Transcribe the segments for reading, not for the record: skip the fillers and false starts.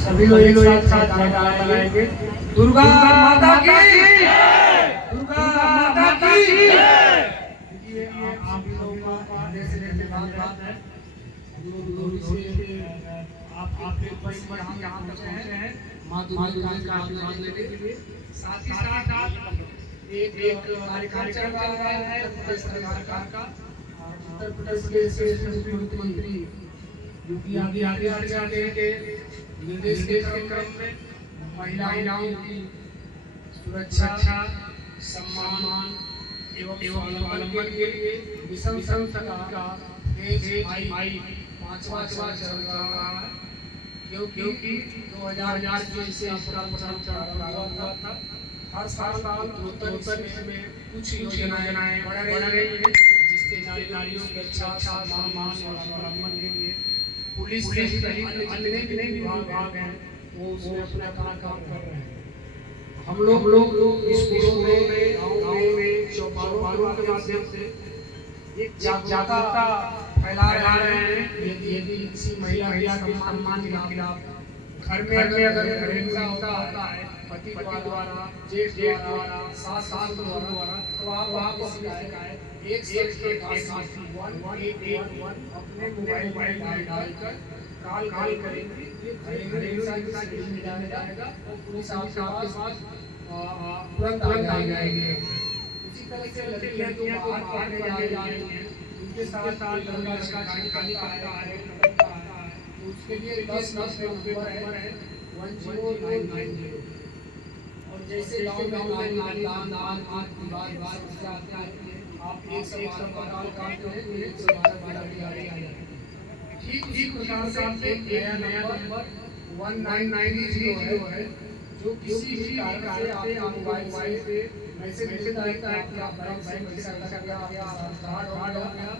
सभी लोग एक साथ लगाएंगे। दुर्गा माता की, दुर्गा माता की। देखिए आप लोगों का जैसे जैसे बात है आप एक बस यहाँ पहुँचे हैं माँ दुर्गा का आशीर्वाद लेने के लिए। साथ ही साथ एक कार्यक्रम चल रहा है उत्तर प्रदेश सरकार का। उत्तर प्रदेश के मुख्यमंत्री योगी आदित्यनाथ के निर्देश के क्रम में महिलाओं की सुरक्षा, सम्मान एवं स्वावलंबन के लिए मिशन का फेज आई पांचवा चल रहा है। क्योंकि 2000 से इसका प्रारंभ हुआ था। हर साल उत्तर में कुछ योजनाएं बढ़ रही हैं जिससे नारियों की रक्षा, सम्मान और स्वावलंबन के लिए पुलिस सहित जितने भी विभाग हैं वो उसमें अपना काम कर रहे हैं। हम लोग स्कूलों में, गाँव में, चौपालों के माध्यम से एक जागरूकता फैला रहे हैं। यदि किसी महिला के सम्मान के खिलाफ घर में अगर हिंसा होता है पति द्वारा, जेठ द्वारा, सास द्वारा, तो आप वहाँ शिकायत 188 अपने मोबाइल में डालकर कॉल करेंगे। घरेलू हिंसा की जाएगा और पुलिस आपके पास तुरंत आ जाएगी। उसी तरह से लड़कियां जो बाहर पढ़ने जा रही हैं उनके साथ लड़का खाली करता है उसके लिए 10 नंबर है 10990। और जैसे गाँव में समस्या आती है आप 112 पर कॉल करते हैं तो 112 आ जाती है। ठीक उसी प्रकार से एक नया नंबर 1990 है जो किसी भी कारण से आपके मोबाइल से मैसेज भेजता है कि आप बैंक से पैसा कट गया या फ्रॉड हो गया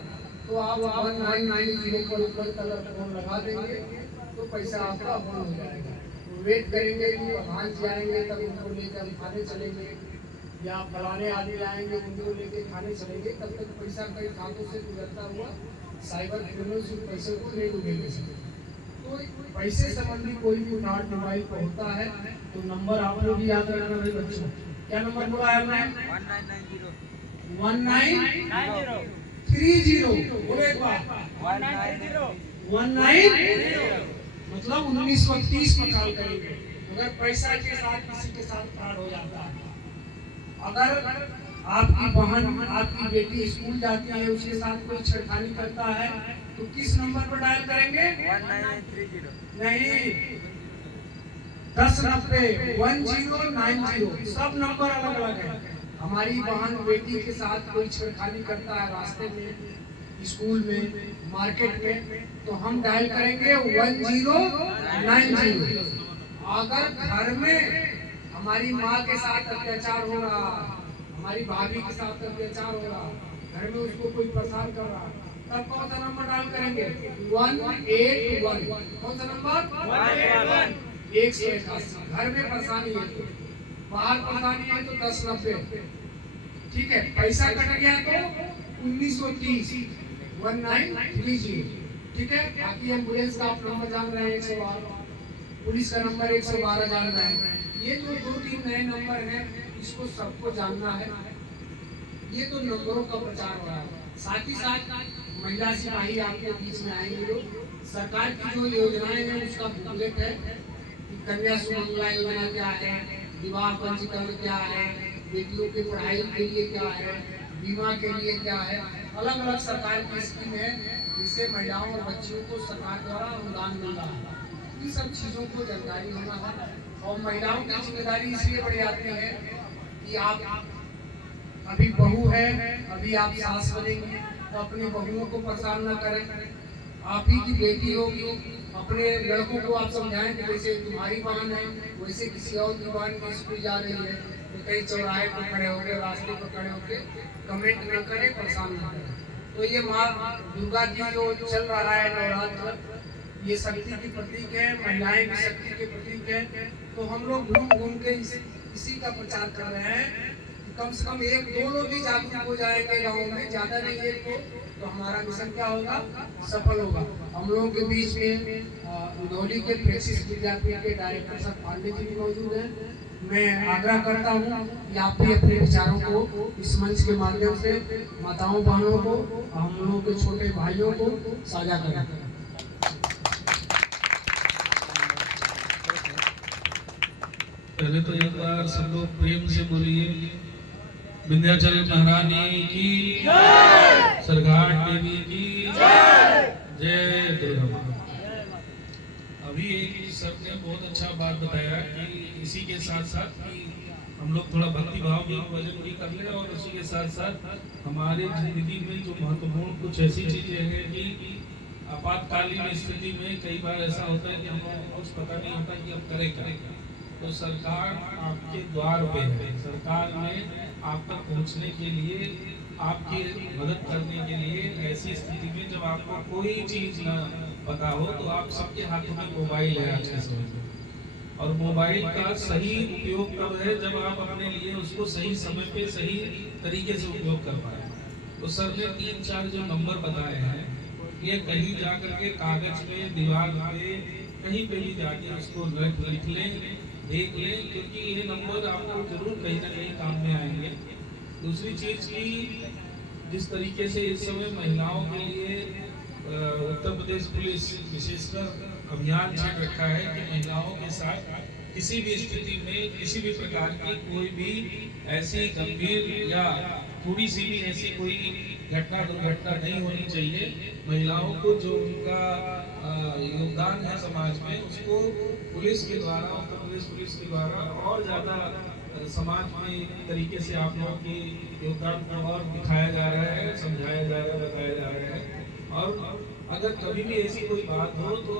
तो आप 1990 पर फोन लगा देंगे तो पैसा आपका बंद हो जाएगा। वेट करेंगे कि प्रधान जी आएंगे तब उनको लेकर हम खाने चलेंगे या फलाने आदमी आएंगे उनको लेकर खाने चलेंगे, तब तक पैसा कई खातों से गुजरता हुआ साइबर क्रिमिनल्स उस पैसे को नहीं डूबेंगे। तो पैसे संबंधी कोई भी फ्रॉड मोबाइल पर होता है तो नंबर आपको भी याद रखना है बच्चों। क्या नंबर बोला है हमने? 1930। बोलो एक बार 1930 मतलब 1930 पर कॉल करेंगे अगर पैसा के साथ किसी के साथ फ्रॉड हो जाता है। अगर आपकी बहन आपकी बेटी स्कूल जाती है उसके साथ कोई छेड़खानी करता है तो किस नंबर पर डायल करेंगे? 1930 नहीं 1090 1090। सब नंबर अलग अलग है। हमारी बहन बेटी के साथ कोई छेड़खानी करता है रास्ते में, स्कूल में, मार्केट में तो हम डायल करेंगे 1090। अगर घर में हमारी माँ के साथ अत्याचार हो रहा, हमारी भाभी के साथ अत्याचार हो रहा, घर में उसको कोई परेशान कर रहा तब कौन सा नंबर डायल करेंगे? 181। कौन सा नंबर? 181। घर में परेशानी है तो, बाहर परेशानी है तो 1090। ठीक है, पैसा कट गया तो 1930 1930। ठीक है, बाकी एम्बुलेंस का आप नंबर जान रहे हैं 112, पुलिस का नंबर 112 जान रहे हैं। ये जो 2-3 नए नंबर हैं इसको सबको जानना है। ये तो नंबरों का प्रचार हो रहा है। साथ ही साथ महिला सिपाही आपके बीच में आएंगे लोग। सरकार की जो योजनाएं हैं उसका बुकलेट है कि कन्या सुमंगला योजना क्या है, विवाह पंजीकरण क्या है, बेटियों की पढ़ाई के लिए क्या है, बीमा के लिए क्या है, अलग अलग सरकार की स्कीम है जिससे महिलाओं और बच्चियों को सरकार द्वारा अनुदान मिल रहा है। इन सब चीज़ों को जानकारी होना है। और महिलाओं की जिम्मेदारी इसलिए बढ़ जाती है कि आप अभी बहू है, अभी आप सास बनेंगी तो अपने बहुओं को परेशान न करें। आप ही की बेटी होगी, अपने लड़कों को आप समझाएं कि जैसे तुम्हारी बहन है वैसे किसी और की बहन स्कूल जा रही है तो कहीं चौराहे पर खड़े होकर, रास्ते पर खड़े होकर कमेंट न करें, परेशान न करें। तो ये माँ दुर्गा की जो चल रहा है नवरात्र, ये शक्ति की प्रतीक है, महिलाएं भी शक्ति के प्रतीक है। तो हम लोग घूम घूम के इसी का प्रचार कर रहे हैं। कम से कम 1-2 लोग भी जागरूक हो जाएंगे गाँव में, ज्यादा नहीं एक तो हमारा मिशन क्या होगा? सफल होगा। हम लोगों के बीच में दुधौली के फ्रेंसिस विद्यापीठ के डायरेक्टर साहब पांडे जी भी मौजूद हैं। मैं आग्रह करता हूँ कि आप भी अपने विचारों को इस मंच के माध्यम से माताओं बहनों को हम लोगों के छोटे भाइयों को साझा करें। पहले तो एक बार सब लोग प्रेम से बोलिए विंध्याचल महारानी की जय, सरघाट देवी की जय, जय दुर्गा माँ। अभी एक सर ने बहुत अच्छा बात बताया कि इसी के साथ साथ कि हम लोग थोड़ा भक्ति भाव भी भजन भी कर ले और उसी के साथ साथ हमारे जिंदगी में जो महत्वपूर्ण कुछ ऐसी चीजें हैं कि आपातकालीन स्थिति में कई बार ऐसा होता है कि हमें कुछ पता नहीं होता कि हम करें। तो सरकार आपके द्वार पे है, सरकार में आप तक पहुंचने के लिए, आपकी मदद करने के लिए ऐसी स्थिति में जब आपको कोई चीज न पता हो तो आप सबके हाथों में मोबाइल है आज के समय में। और मोबाइल का सही उपयोग कब है, जब आप अपने लिए उसको सही समय पे सही तरीके से उपयोग कर पाए। तो सर ने 3-4 जो नंबर बताए हैं, ये कहीं जा करके कागज पे, दीवार पे, कहीं पे भी जाके उसको लिख लें, देख लें, क्योंकि ये नंबर आपको जरूर कहीं ना कहीं काम में आएंगे। दूसरी चीज की, जिस तरीके से इस समय महिलाओं के लिए उत्तर प्रदेश पुलिस विशेषकर अभियान चल रखा है कि महिलाओं के साथ किसी भी स्थिति में किसी भी प्रकार की कोई भी ऐसी गंभीर या थोड़ी सी भी ऐसी कोई घटना दुर्घटना नहीं होनी चाहिए। महिलाओं को जो उनका योगदान है समाज में, उसको पुलिस के द्वारा, उत्तर प्रदेश पुलिस के द्वारा और ज्यादा समाज में तरीके से आप लोगों के योगदान को और दिखाया जा रहा है, समझाया जा रहा है, बताया जा रहा है। और अगर कभी भी ऐसी कोई बात हो तो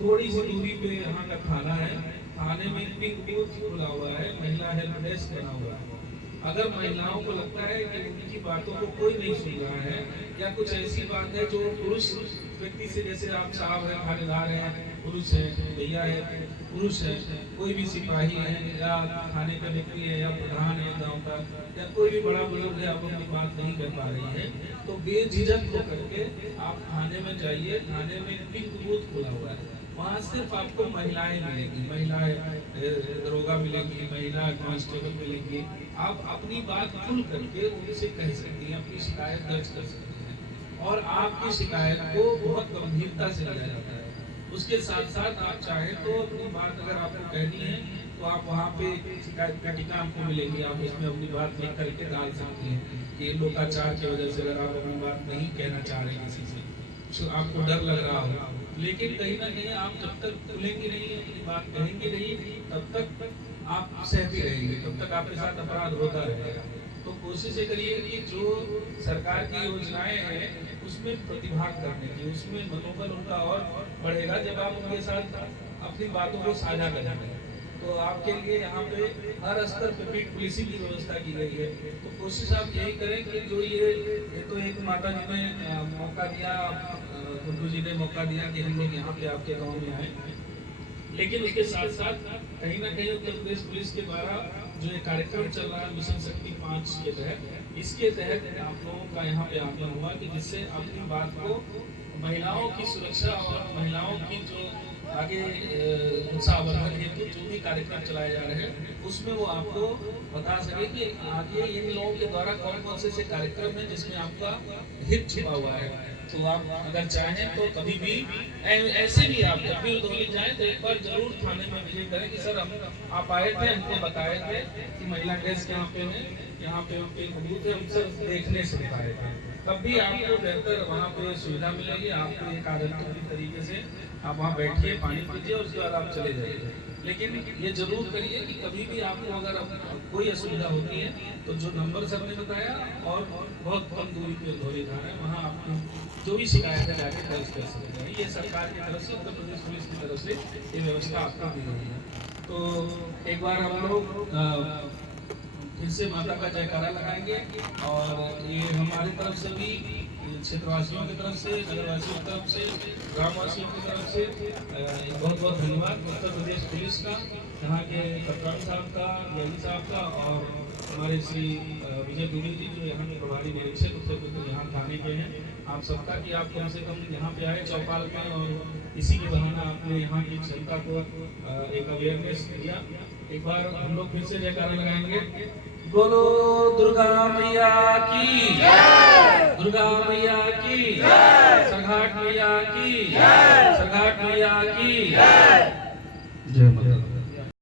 थोड़ी सी दूरी पे यहाँ का थाना है, थाने में पिंक बूथ खुला हुआ है, महिला हेल्प डेस्क बना हुआ है। अगर महिलाओं को लगता है कि उनकी बातों को कोई नहीं सुन रहा है या कुछ ऐसी बात है जो पुरुष व्यक्ति से, जैसे आप साहब हैं, थानेदार हैं, पुरुष है, भैया है, पुरुष है, कोई भी सिपाही है या थाने का व्यक्ति है या प्रधान है गांव का या कोई भी बड़ा बुजुर्ग है, आप अपनी बात नहीं कर पा रही है, तो बेझिझक होकर के आप थाने में जाइए। थाने में पिंक बूथ खुला हुआ है, वहाँ सिर्फ आपको महिलाएं मिलेंगी, महिलाएं दरोगा मिलेंगी, महिला कांस्टेबल मिलेंगी। आप अपनी बात खुल करके उनसे कह सकती हैं, अपनी शिकायत दर्ज कर सकती हैं और आपकी शिकायत को बहुत गंभीरता से लिया जाता है। उसके साथ साथ आप चाहें तो अपनी बात अगर आपको कहनी है तो आप वहाँ पे शिकायत पेटिका आपको मिलेगी, आप उसमें अपनी बात लिख करके डाल सकती हैं कि लोकाचार की वजह से अगर आप अपनी बात नहीं कहना चाह रहे किसी से, तो आपको डर लग रहा हो, लेकिन कहीं ना कहीं आप जब तक खुलेंगे नहीं, अपनी बात कहेंगे नहीं, तब तक आप सहती रहेंगे, तब तक आपके साथ अपराध होता रहेगा। तो कोशिश ये करिए कि जो सरकार की योजनाएं हैं उसमें प्रतिभाग करने की, उसमें मनोबल उनका और बढ़ेगा जब आप उनके साथ अपनी बातों को साझा करेंगे। तो आपके लिए यहाँ पे हर स्तर पे बीट पुलिसिंग की व्यवस्था की गई है। तो कोशिश आप यही करें कि जो ये तो एक माता जी ने मौका दिया, गुड्डू जी ने मौका दिया कि हम लोग यहाँ पे आपके गाँव में आए, लेकिन उसके साथ साथ कहीं ना कहीं उत्तर प्रदेश पुलिस के द्वारा जो ये कार्यक्रम चल रहा है मिशन शक्ति 5 के तहत, इसके तहत आप लोगों का यहाँ पे आगमन हुआ कि जिससे अपनी बात को, महिलाओं की सुरक्षा और महिलाओं की जो आगे उत्साहवर्धन हेतु जो भी कार्यक्रम चलाए जा रहे हैं उसमें वो आपको बता सके कि आगे इन लोगों के द्वारा कौन कौन से कार्यक्रम है जिसमें आपका हित छिपा हुआ है। तो आप अगर चाहें तो कभी भी ऐसे भी आप जब भी उधौली जाएं तो एक बार जरूर थाने में विजिट करें कि सर हम आप आए थे, हमको बताए थे कि महिला डेस्क यहाँ पे है, यहाँ पे बूथ है, हम सब देखने से बताए थे। तब भी आपको बेहतर वहाँ पे सुविधा मिलेगी, आपको एक आदर्श तरीके से आप वहाँ बैठिए, पानी पीजिए और उसके बाद आप चले जाइए। लेकिन ये जरूर करिए कि कभी भी आपको अगर कोई असुविधा होती है तो जो नंबर सर ने बताया और बहुत कम दूरी पे उधौली थाना है, वहाँ आपको जो भी शिकायत है जाके दर्ज कर सकते हैं। ये सरकार की तरफ से, उत्तर प्रदेश पुलिस की तरफ से ये व्यवस्था आपको दी गई है। तो एक बार हम लोग फिर से माता का जयकारा लगाएंगे और ये हमारी तरफ से भी क्षेत्रवासियों की तरफ से, नगरवासियों की तरफ से, ग्रामवासियों की तरफ से बहुत बहुत धन्यवाद। उत्तर प्रदेश पुलिस का, यहाँ के कप्तान साहब का, डीआईजी साहब का और हमारे श्री विजय दुबे जी जो यहाँ के प्रभारी निरीक्षक उत्तर प्रदेश यहाँ थाने के हैं, आप सबका कि आप कम से कम यहाँ पे आए चौपाल में और इसी के बहाना आपने यहाँ की जनता को एक अवेयरनेस दिया। एक बार हम लोग फिर से जयकारा लगाएंगे, बोलो दुर्गा मैया की, दुर्गा मैया की, सरघाट मैया की, सरघाट मैया की।